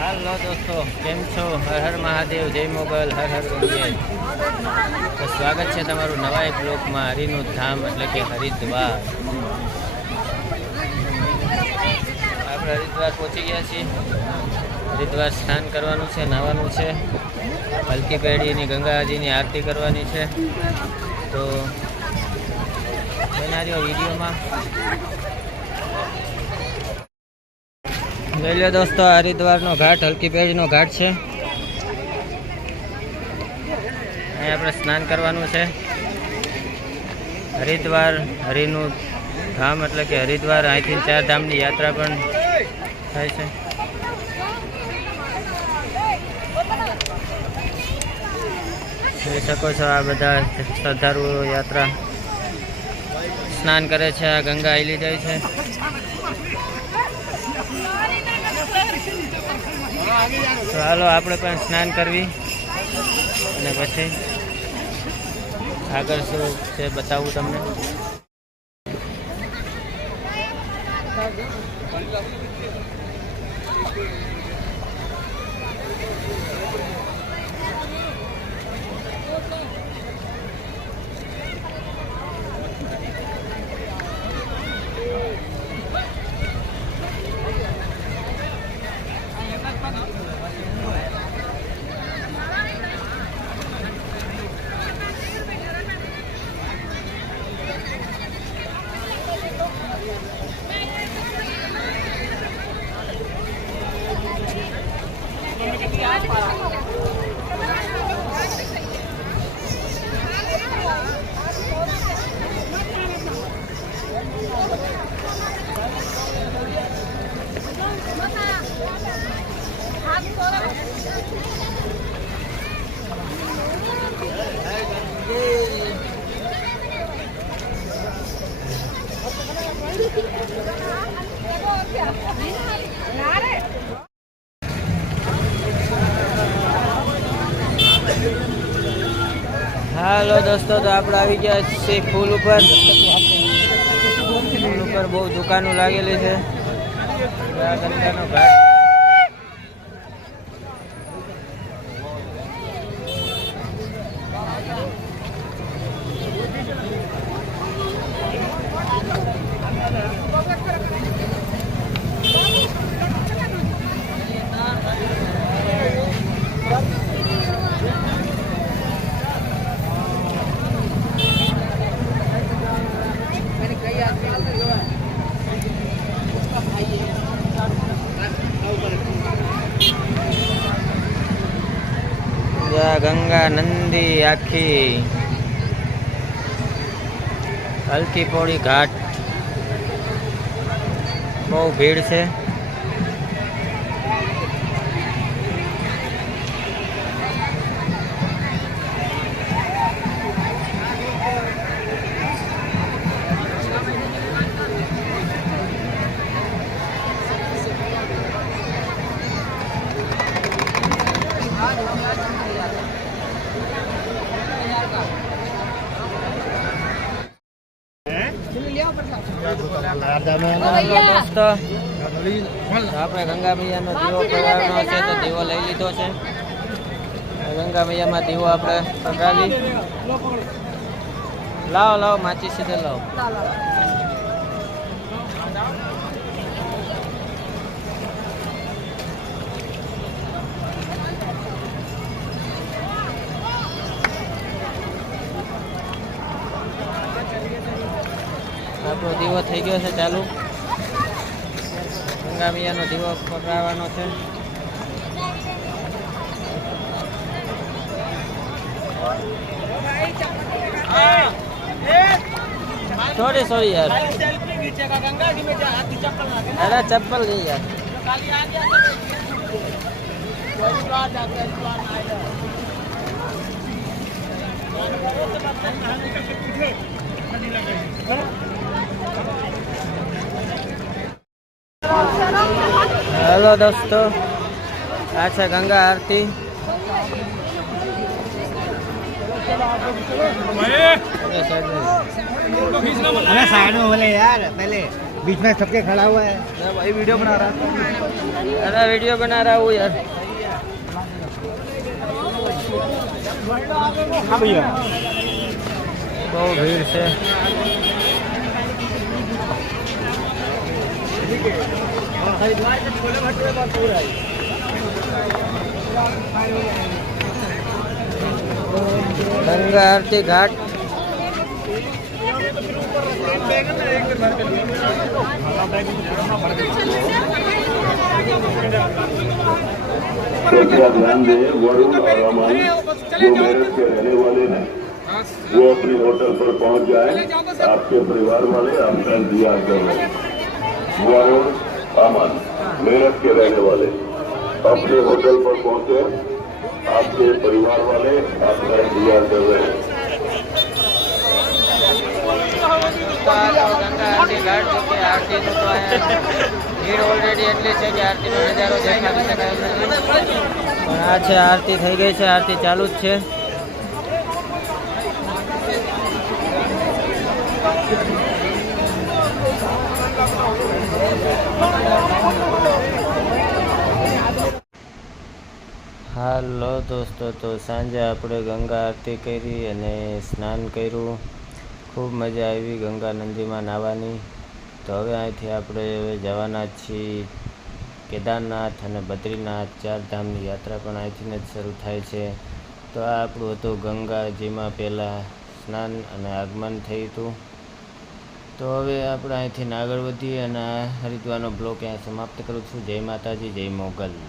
હાલો દોસ્તો, કેમ છો? હર હર મહાદેવ, જય મોગલ, હર હર તો સ્વાગત છે તમારું નવા એક બ્લોકમાં હરિનું ધામ એટલે કે હરિદ્વાર. આપણે હરિદ્વાર પહોંચી ગયા છીએ. હરિદ્વાર સ્નાન કરવાનું છે, નાહવાનું છે. હલકી પેઢીની ગંગાજીની આરતી કરવાની છે. તો બનાર્યો વિડીયોમાં. લઈ લો દોસ્તો હરિદ્વારનો ઘાટ, હલકી પેઢીનો ઘાટ છે. અહીં આપણે સ્નાન કરવાનું છે. હરિદ્વાર, હરિનું ધામ, એટલે કે હરિદ્વાર, અહીંથી ચાર ધામની યાત્રા પણ થાય છે. જોઈ શકો છો આ બધા શ્રદ્ધાળુઓ યાત્રા સ્નાન કરે છે, આ ગંગા આયલી જાય છે. તો હાલો આપણે પણ સ્નાન કરવી. અને પછી આગળ શું છે બતાવું તમને. હાલો દોસ્તો, તો આપણે આવી ગયા છે ફૂલ ઉપર. ફૂલ ઉપર બહુ દુકાનો લાગેલી છે. આ ઘાટ આ ગંગા નંદી આખી હલકી પોળી ઘાટ બહુ ભીડ છે દોસ્તો આપણે ગંગા મૈયાનો દીવો પકડાવવાનો છે તો દીવો લઈ લીધો છે. ગંગા મૈયામાં દીવો આપણે પકડાવી લાવો લાવો માચી સીધે લાવો આપણો દીવો થઈ ગયો છે ચાલુ. ગંગા મૈયાનો દીવો પકડાવવાનો છે. સોરી સોરી યાર. અરે, ચપ્પલ નહીં યાર. હેલો દોસ્તો આ છે ગંગા આરતી ये साइड में। अरे साइड में बोले यार पहले बीच में सबके खड़ा हुआ है मैं वही वीडियो बना रहा था सारा वीडियो बना रहा हूँ यार हाँ भैया हरिद्वार से छोले भटूरे बहुत दूर है गंगा आरती घाट। ध्यान दें वरुण और अमान जो मेरठ के रहने वाले हैं वो अपने होटल पर पहुँच जाए। आपके परिवार वाले आपका इंतज़ार कर रहे हैं। वरुण अमन मेरठ के रहने वाले अपने होटल पर पहुंचे आपके परिवार वाले आपका इंतजार कर रहे हैं તો આ તો ગંગા આરતી ઘાટ જો કે આરતીનું તો અહીંયા ભીડ ઓલરેડી એટલી છે કે આરતીનો નજારો દેખાડી શકાય એમ નથી પણ આ છે આરતી થઈ ગઈ છે આરતી ચાલુ જ છે દોસ્તો, તો સાંજે આપણે ગંગા આરતી કરી અને સ્નાન કર્યું. ખૂબ મજા આવી ગંગા નદીમાં નાહવાની. તો હવે અહીંથી આપણે હવે જવાના છીએ કેદારનાથ અને બદ્રીનાથ. ચાર ધામની યાત્રા પણ અહીંથી જ શરૂ થાય છે. તો આ આપણું હતું ગંગાજીમાં પહેલાં સ્નાન અને આગમન થયું હતું. તો હવે આપણે અહીંથી આગળ વધીએ અને હરિદ્વારનો બ્લોક અહીંયા સમાપ્ત કરું છું. જય માતાજી, જય મોગલ.